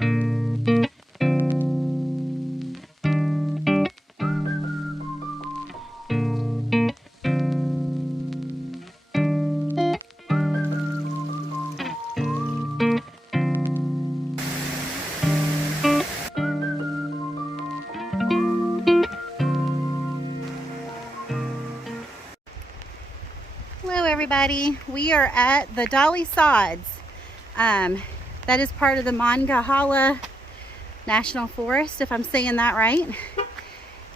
Hello everybody, we are at the Dolly Sods. That is part of the Monongahela National Forest, if I'm saying that right.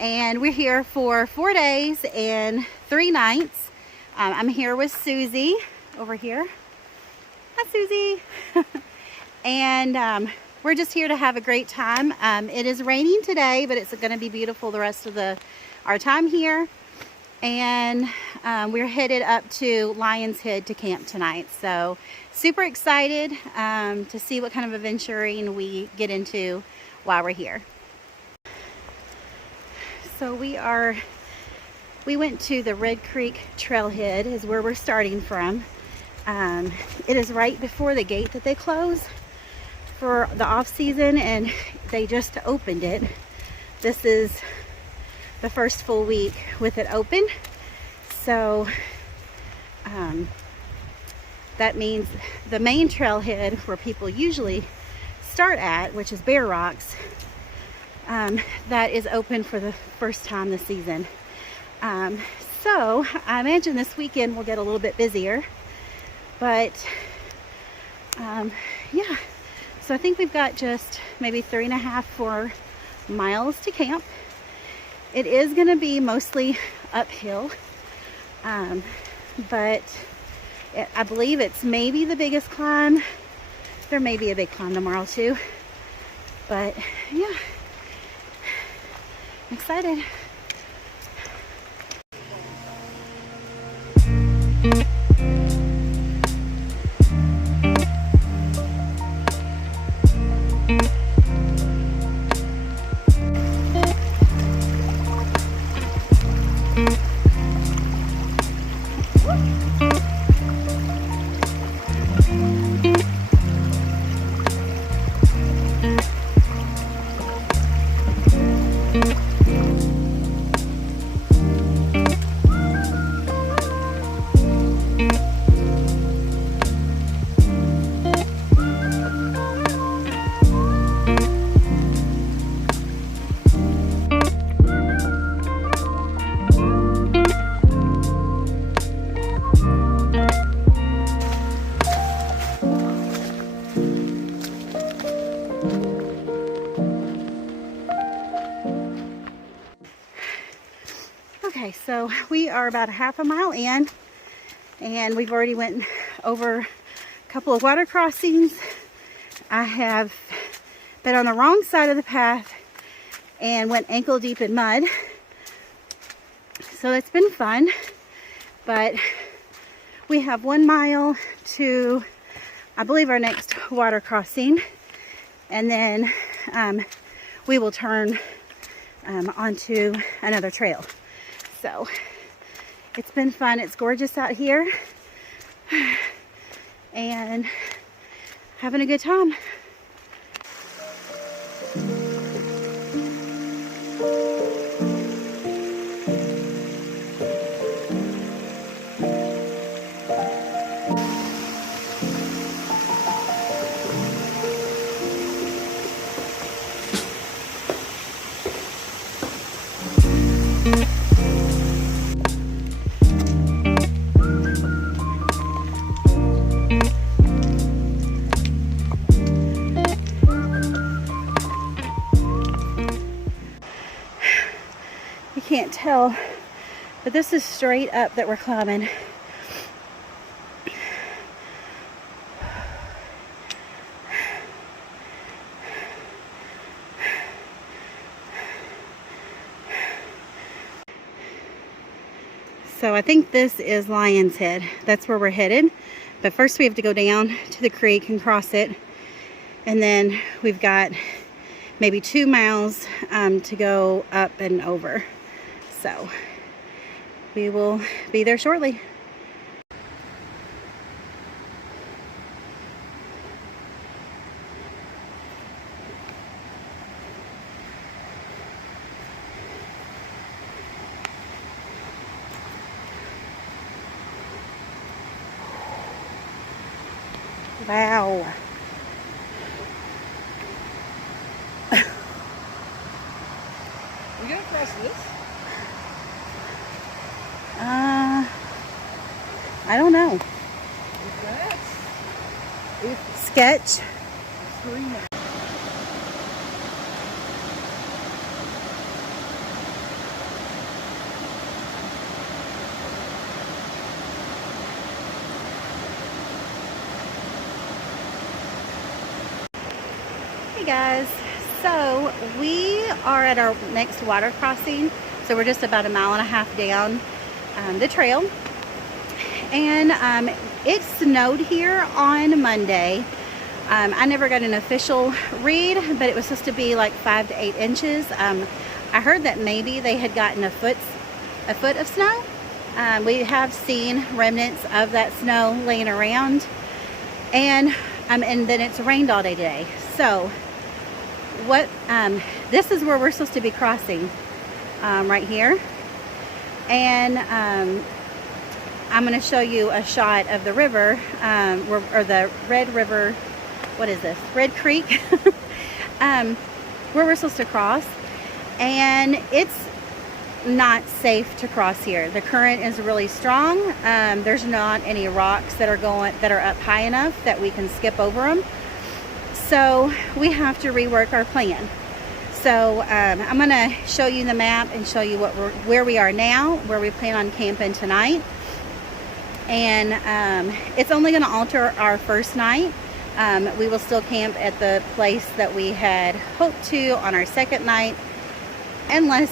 And we're here for 4 days and 3 nights. I'm here with Susie over here. Hi Susie. And we're just here to have a great time. It is raining today, but it's going to be beautiful the rest of our time here. And we're headed up to Lion's Head to camp tonight. So super excited to see what kind of adventuring we get into while we're here. So we went to the Red Creek Trailhead is where we're starting from. It is right before the gate that they close for the off season, and they just opened it. This is the first full week with it open. So that means the main trailhead where people usually start at, which is Bear Rocks, that is open for the first time this season. So I imagine this weekend we'll get a little bit busier, but yeah, so I think we've got just maybe 3.5 to 4 miles to camp. It is going to be mostly uphill, but I believe it's maybe the biggest climb. There may be a big climb tomorrow too, but yeah, I'm excited. Okay, so we are about 1/2 mile in, and we've already went over a couple of water crossings. I have been on the wrong side of the path and went ankle deep in mud. So it's been fun, but we have 1 mile to, I believe, our next water crossing, and then we will turn onto another trail. So it's been fun. It's gorgeous out here and having a good time. Can't tell, but this is straight up that we're climbing. So I think this is Lion's Head. That's where we're headed, but first we have to go down to the creek and cross it, and then we've got maybe 2 miles to go up and over. So we will be there shortly. Wow. We gotta cross this? I don't know. It's Sketch. 3 miles. Hey guys, so we are at our next water crossing. So we're just about 1.5 miles down the trail, and it snowed here on Monday. I never got an official read, but it was supposed to be like 5 to 8 inches. I heard that maybe they had gotten a foot of snow. We have seen remnants of that snow laying around, and then it's rained all day today. So this is where we're supposed to be crossing, right here, and I'm going to show you a shot of the river, or the Red River, what is this, Red Creek, where we're supposed to cross, and it's not safe to cross here. The current is really strong. There's not any rocks that are up high enough that we can skip over them. So we have to rework our plan. So I'm going to show you the map and show you where we are now, where we plan on camping tonight. And it's only going to alter our first night. We will still camp at the place that we had hoped to on our second night, unless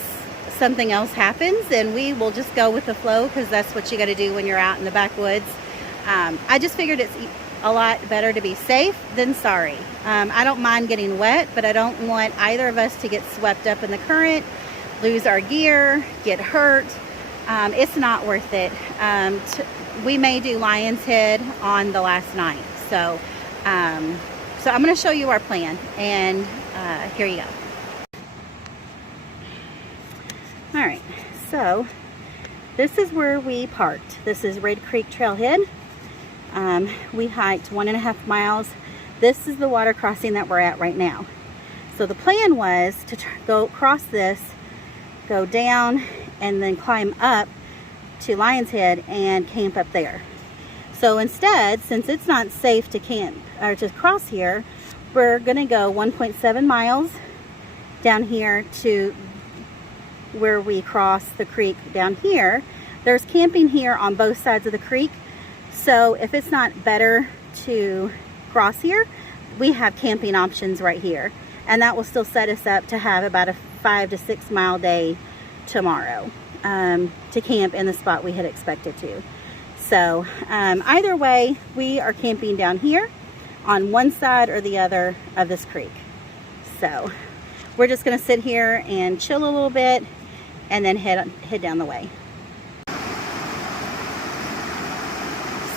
something else happens, and we will just go with the flow, because that's what you got to do when you're out in the backwoods. I just figured it's a lot better to be safe than sorry. I don't mind getting wet, but I don't want either of us to get swept up in the current, lose our gear, get hurt. It's not worth it. We may do Lion's Head on the last night. So I'm going to show you our plan, and here you go. All right, so this is where we parked. This is Red Creek Trailhead. We hiked 1.5 miles. This is the water crossing that we're at right now. So the plan was to go cross this, go down, and then climb up to Lion's Head and camp up there. So instead, since it's not safe to camp or to cross here, we're gonna go 1.7 miles down here to where we cross the creek down here. There's camping here on both sides of the creek. So if it's not better to cross here, we have camping options right here. And that will still set us up to have about a 5 to 6 mile day tomorrow, to camp in the spot we had expected to. So either way, we are camping down here on one side or the other of this creek. So we're just gonna sit here and chill a little bit, and then head down the way.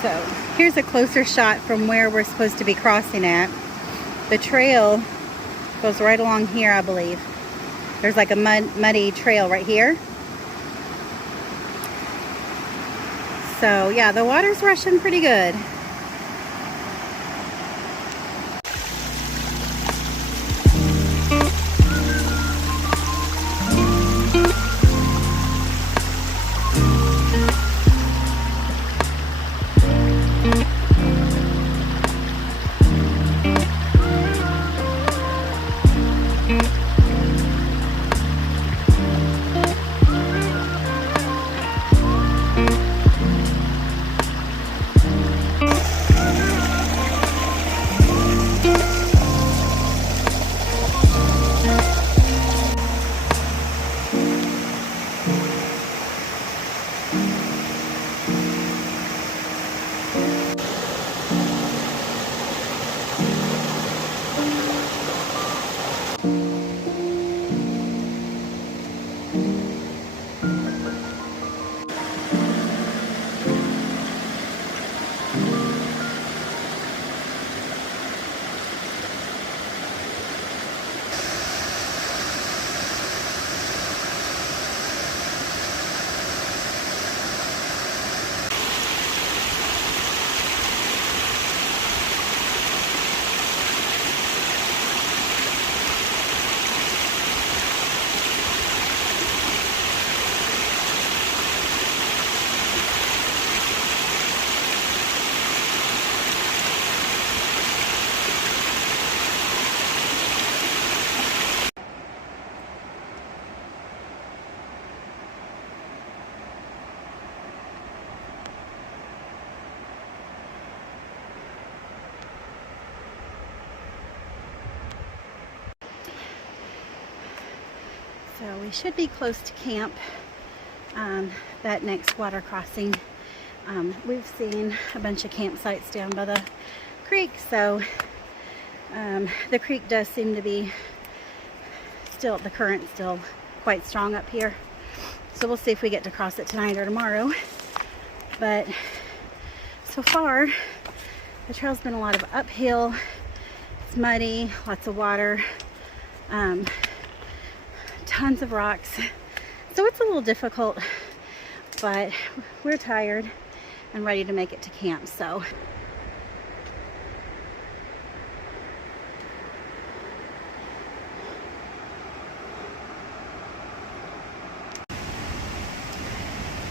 So here's a closer shot from where we're supposed to be crossing at. The trail goes right along here, I believe. There's like a muddy trail right here. So yeah, the water's rushing pretty good. So we should be close to camp, that next water crossing. We've seen a bunch of campsites down by the creek, so the creek does seem to be still, the current still quite strong up here. So we'll see if we get to cross it tonight or tomorrow. But so far, the trail's been a lot of uphill. It's muddy, lots of water, tons of rocks. So it's a little difficult, but we're tired and ready to make it to camp. So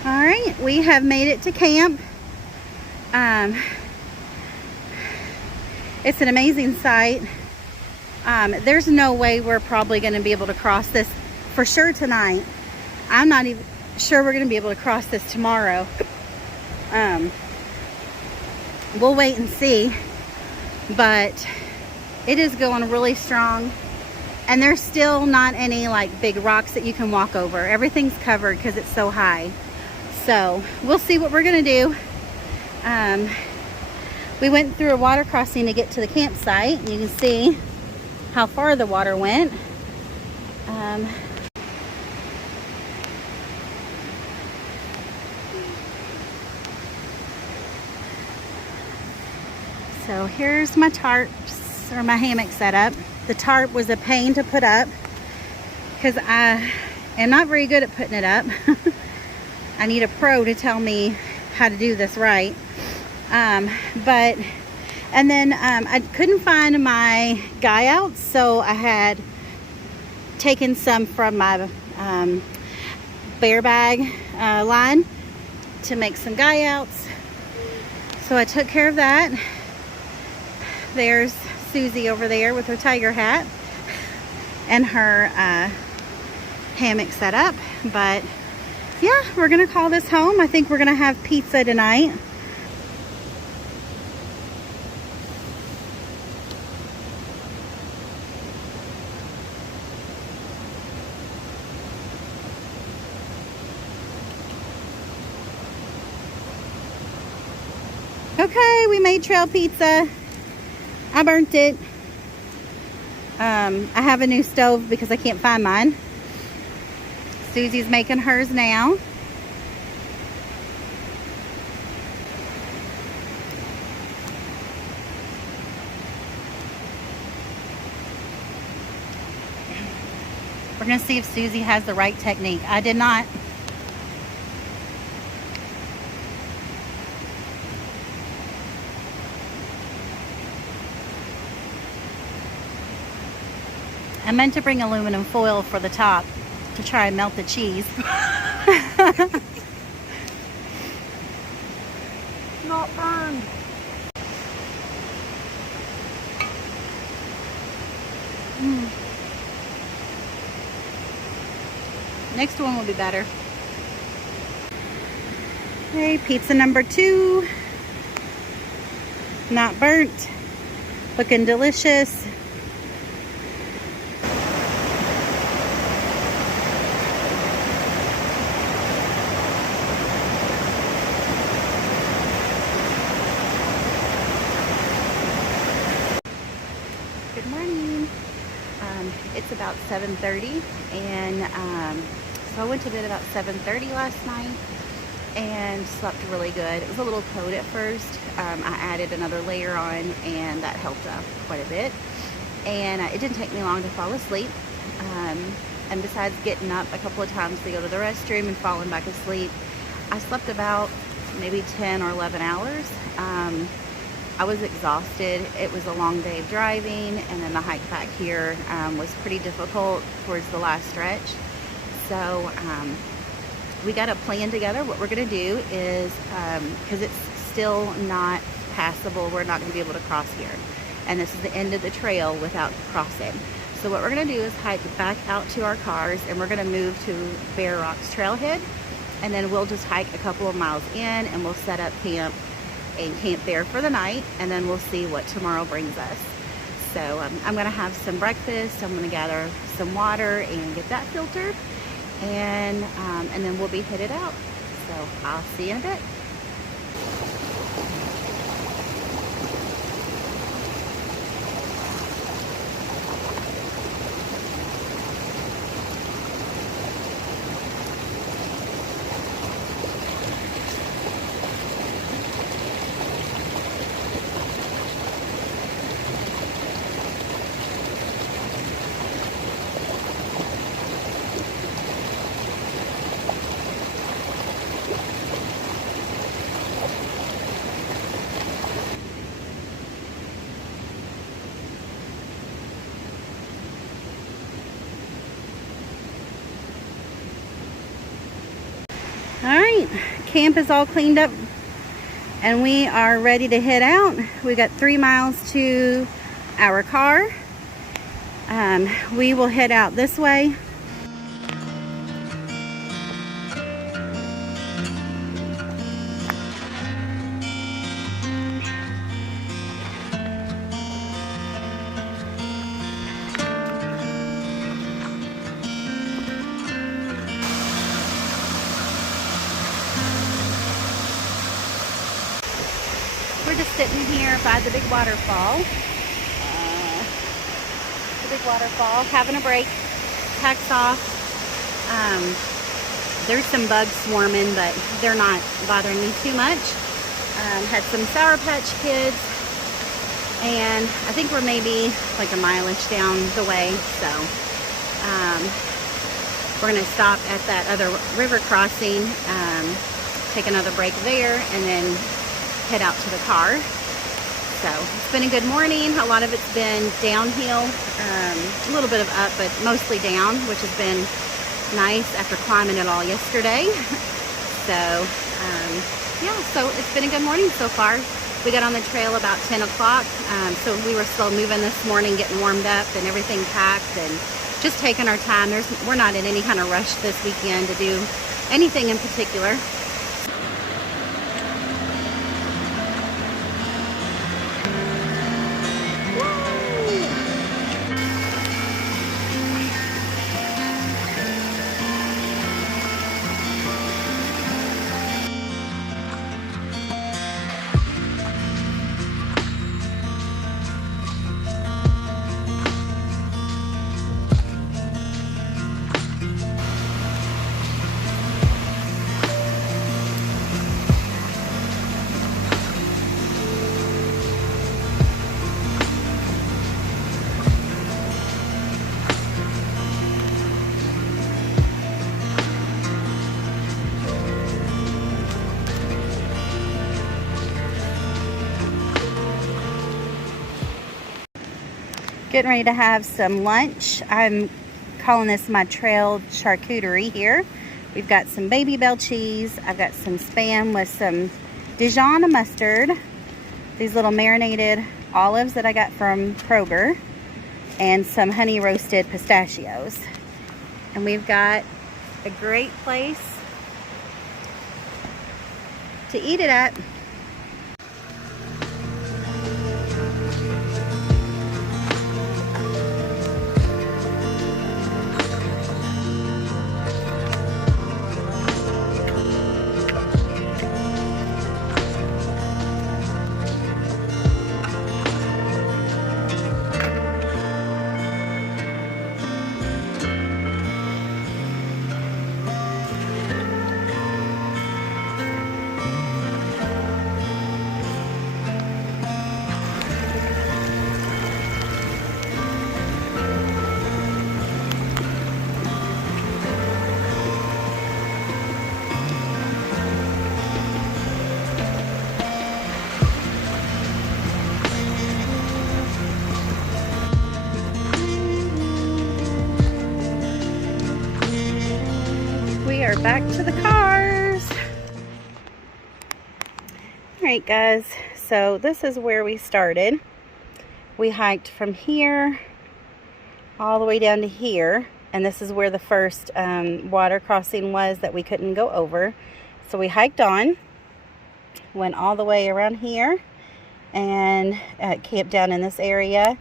all right, we have made it to camp. It's an amazing sight. There's no way we're probably going to be able to cross this for sure tonight. I'm not even sure we're going to be able to cross this tomorrow. We'll wait and see, but it is going really strong, and there's still not any like big rocks that you can walk over. Everything's covered because it's so high. So we'll see what we're gonna do. We went through a water crossing to get to the campsite. You can see how far the water went. So here's my tarps, or my hammock setup. The tarp was a pain to put up because I am not very good at putting it up. I need a pro to tell me how to do this right. And then I couldn't find my guy outs, so I had taken some from my bear bag line to make some guy outs. So I took care of that. There's Susie over there with her tiger hat and her hammock set up. But yeah, we're gonna call this home. I think we're gonna have pizza tonight. Okay, we made trail pizza. I burnt it. I have a new stove because I can't find mine. Susie's making hers now. We're gonna see if Susie has the right technique. I did not. I meant to bring aluminum foil for the top to try and melt the cheese. Not burned. Next one will be better. Okay, pizza number 2. Not burnt. Looking delicious. Good morning. It's about 7:30, and so I went to bed about 7:30 last night and slept really good. It was a little cold at first. I added another layer on, and that helped quite a bit. And it didn't take me long to fall asleep. And besides getting up a couple of times to go to the restroom and falling back asleep, I slept about maybe 10 or 11 hours. I was exhausted. It was a long day of driving, and then the hike back here was pretty difficult towards the last stretch. So we got a plan together. What we're gonna do is, because it's still not passable, we're not gonna be able to cross here. And this is the end of the trail without crossing. So what we're gonna do is hike back out to our cars, and we're gonna move to Bear Rocks Trailhead, and then we'll just hike a couple of miles in, and we'll set up camp and camp there for the night, and then we'll see what tomorrow brings us. So I'm gonna have some breakfast. I'm gonna gather some water and get that filtered, and then we'll be headed out. So I'll see you in a bit. All right, camp is all cleaned up and we are ready to head out. We got 3 miles to our car. We will head out this way. We're just sitting here by the big waterfall. Having a break. Pack's off. There's some bugs swarming, but they're not bothering me too much. Had some Sour Patch Kids, and I think we're maybe like a mileage down the way, so we're gonna stop at that other river crossing, take another break there, and then head out to the car. So it's been a good morning. A lot of it's been downhill, a little bit of up, but mostly down, which has been nice after climbing it all yesterday. So yeah, so it's been a good morning so far. We got on the trail about 10 o'clock, so we were slow moving this morning, getting warmed up and everything packed, and just taking our time. We're not in any kind of rush this weekend to do anything in particular. Getting ready to have some lunch. I'm calling this my trail charcuterie here. We've got some baby bell cheese. I've got some Spam with some Dijon mustard. These little marinated olives that I got from Kroger. And some honey roasted pistachios. And we've got a great place to eat it at. We are back to the cars. Alright guys, so this is where we started. We hiked from here all the way down to here, and this is where the first water crossing was that we couldn't go over. So we hiked on, went all the way around here, and camped down in this area.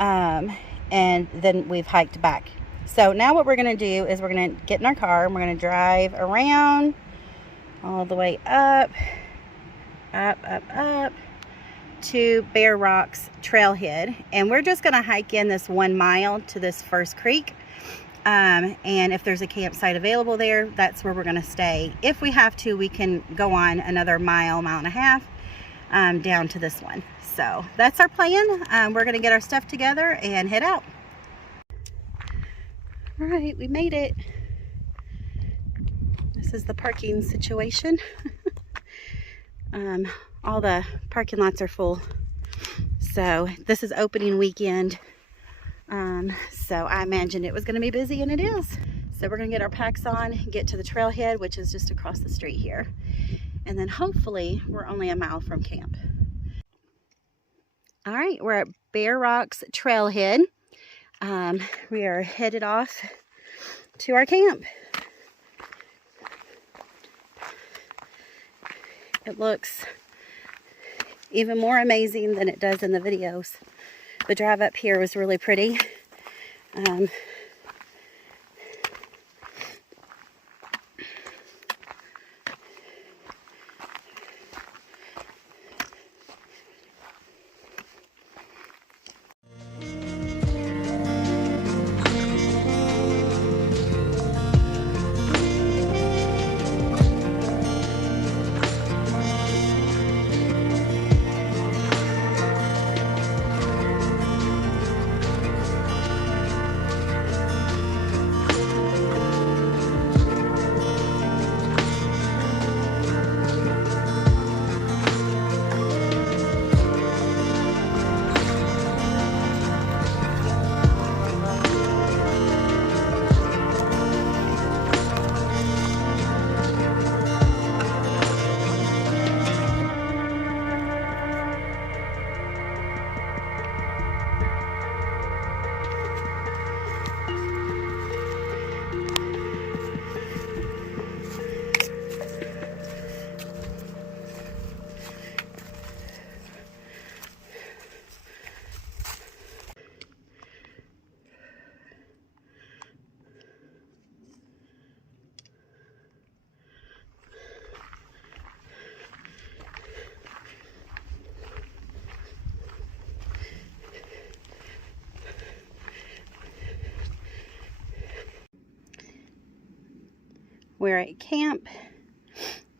and then we've hiked back. So now what we're going to do is we're going to get in our car and we're going to drive around all the way up to Bear Rocks Trailhead. And we're just going to hike in this 1 mile to this first creek. And if there's a campsite available there, that's where we're going to stay. If we have to, we can go on another mile and a half down to this one. So that's our plan. We're going to get our stuff together and head out. All right, we made it. This is the parking situation. All the parking lots are full. So this is opening weekend. So I imagined it was going to be busy, and it is. So we're going to get our packs on, get to the trailhead, which is just across the street here. And then hopefully we're only a mile from camp. All right, we're at Bear Rocks Trailhead. We are headed off to our camp. It looks even more amazing than it does in the videos. The drive up here was really pretty. We're at camp.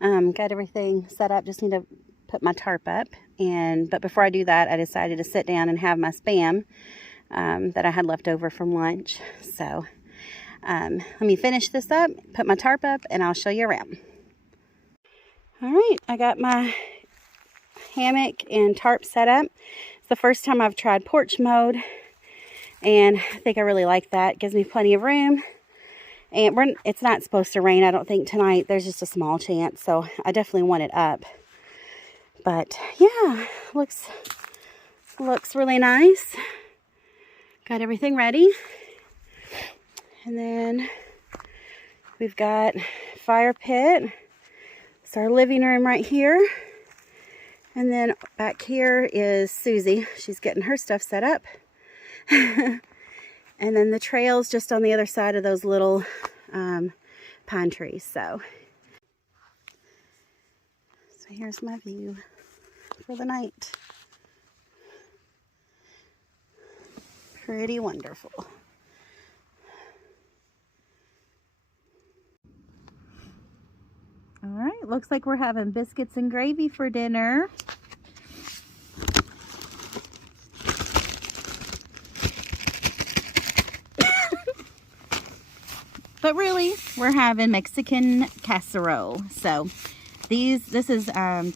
Got everything set up. Just need to put my tarp up. But before I do that, I decided to sit down and have my Spam that I had left over from lunch. So let me finish this up, put my tarp up, and I'll show you around. All right, I got my hammock and tarp set up. It's the first time I've tried porch mode, and I think I really like that. It gives me plenty of room. And it's not supposed to rain, I don't think, tonight. There's just a small chance, so I definitely want it up. But yeah, looks really nice. Got everything ready. And then we've got fire pit. It's our living room right here. And then back here is Susie. She's getting her stuff set up. And then the trail's just on the other side of those little pine trees. So here's my view for the night. Pretty wonderful. All right, looks like we're having biscuits and gravy for dinner. But really, we're having Mexican casserole. So this is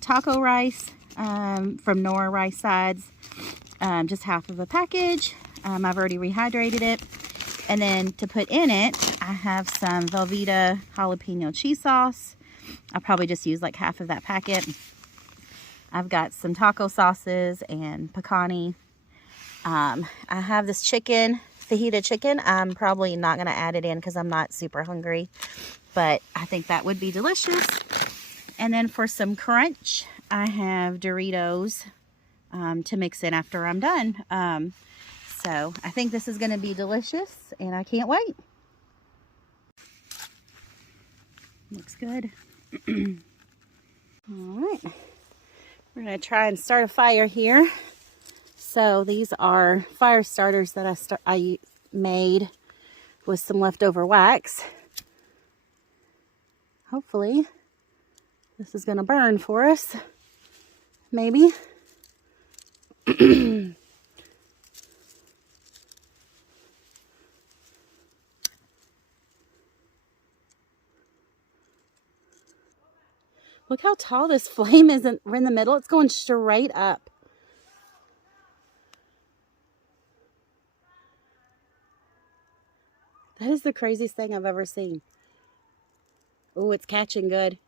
taco rice from Nora Rice Sides. Just half of a package. I've already rehydrated it. And then to put in it, I have some Velveeta jalapeno cheese sauce. I'll probably just use like half of that packet. I've got some taco sauces and picani. I have this chicken, fajita chicken. I'm probably not going to add it in because I'm not super hungry, but I think that would be delicious. And then for some crunch, I have Doritos to mix in after I'm done. So I think this is going to be delicious, and I can't wait. Looks good. All right, we're going to try and start a fire here. So these are fire starters that I made with some leftover wax. Hopefully this is going to burn for us. Maybe. Look how tall this flame is in the middle. It's going straight up. That is the craziest thing I've ever seen. Oh, it's catching good.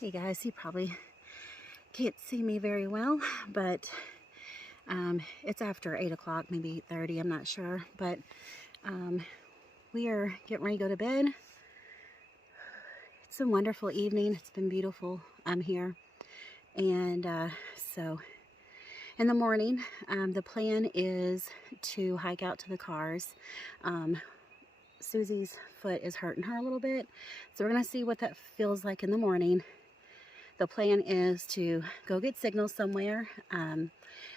Hey guys, you probably can't see me very well, but it's after 8 o'clock, maybe 8:30, I'm not sure. But we are getting ready to go to bed. It's a wonderful evening. It's been beautiful here. And so in the morning, the plan is to hike out to the cars. Susie's foot is hurting her a little bit, so we're going to see what that feels like in the morning. The plan is to go get signal somewhere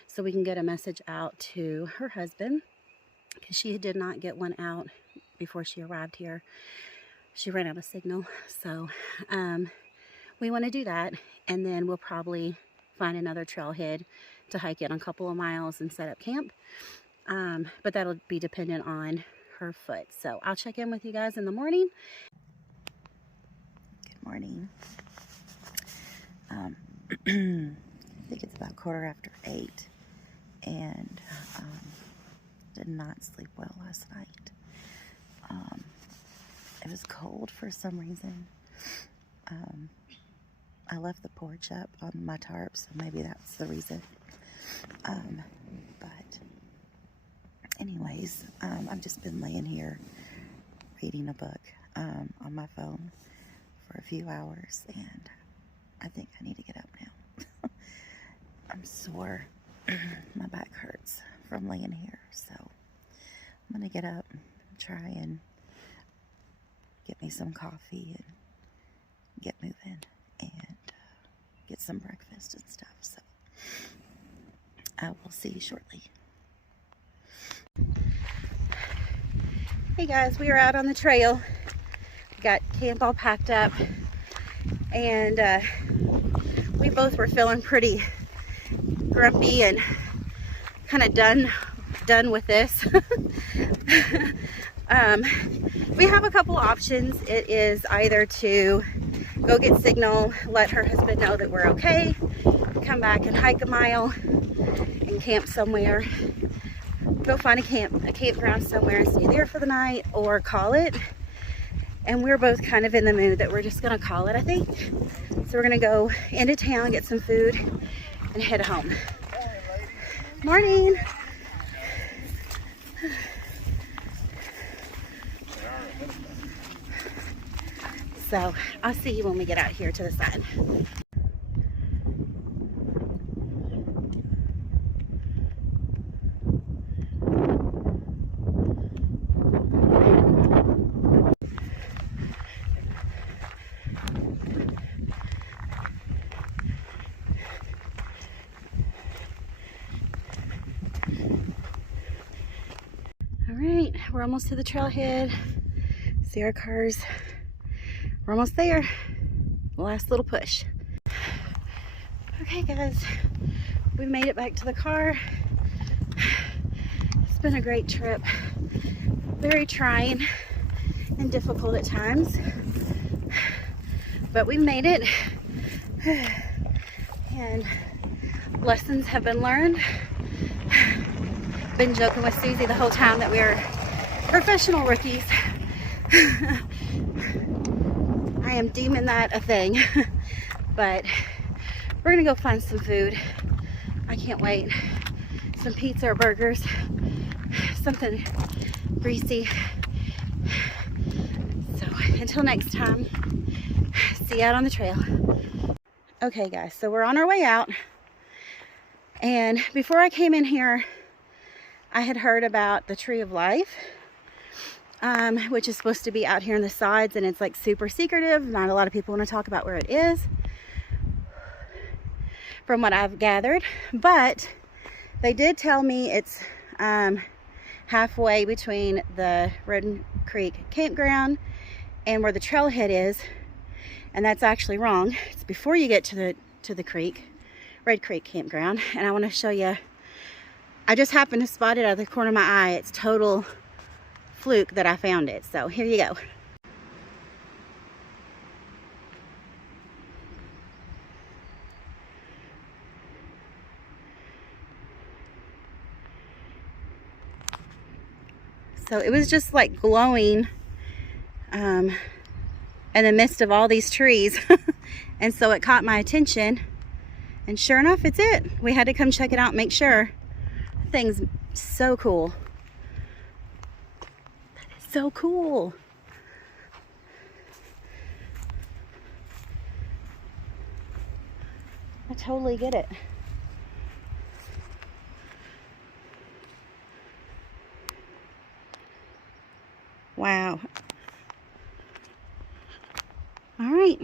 so we can get a message out to her husband, because she did not get one out before she arrived here. She ran out of signal. So we want to do that, and then we'll probably find another trailhead to hike it on a couple of miles and set up camp. But that'll be dependent on her foot. So I'll check in with you guys in the morning. Good morning. I think it's about 8:15, and did not sleep well last night. It was cold for some reason. I left the porch up on my tarp, so maybe that's the reason. But anyways, I've just been laying here reading a book on my phone for a few hours, and I think I need to get up now. I'm sore. My back hurts from laying here, so I'm gonna get up and try and get me some coffee and get moving and get some breakfast and stuff. So I will see you shortly. Hey guys, we are out on the trail. We got camp all packed up, and we both were feeling pretty grumpy and kind of done with this. We have a couple options. It is either to go get signal, let her husband know that we're okay, come back and hike a mile and camp somewhere, go find a campground somewhere and stay there for the night, or call it. And we're both kind of in the mood that we're just gonna call it, I think. So we're gonna go into town, get some food, and head home. Morning. So I'll see you when we get out here to the side. Alright, we're almost to the trailhead. See our cars. We're almost there. Last little push. Okay guys, we made it back to the car. It's been a great trip. Very trying and difficult at times, but we made it, and lessons have been learned. Been joking with Susie the whole time that we were Professional rookies. I am deeming that a thing. But we're gonna go find some food. I can't wait. Some pizza or burgers. Something greasy. So until next time, see you out on the trail. Okay guys, so we're on our way out. And before I came in here, I had heard about the Tree of Life, which is supposed to be out here in the Sods, and it's like super secretive. Not a lot of people want to talk about where it is, from what I've gathered. But they did tell me it's halfway between the Red Creek campground and where the trailhead is, and that's actually wrong. It's before you get to the creek, Red Creek campground. And I want to show you. I just happened to spot it out of the corner of my eye. It's total fluke that I found it. So here you go. So it was just like glowing in the midst of all these trees. And so it caught my attention. And sure enough, it's it. We had to come check it out and make sure. The thing's so cool. That is so cool. I totally get it. Wow. All right.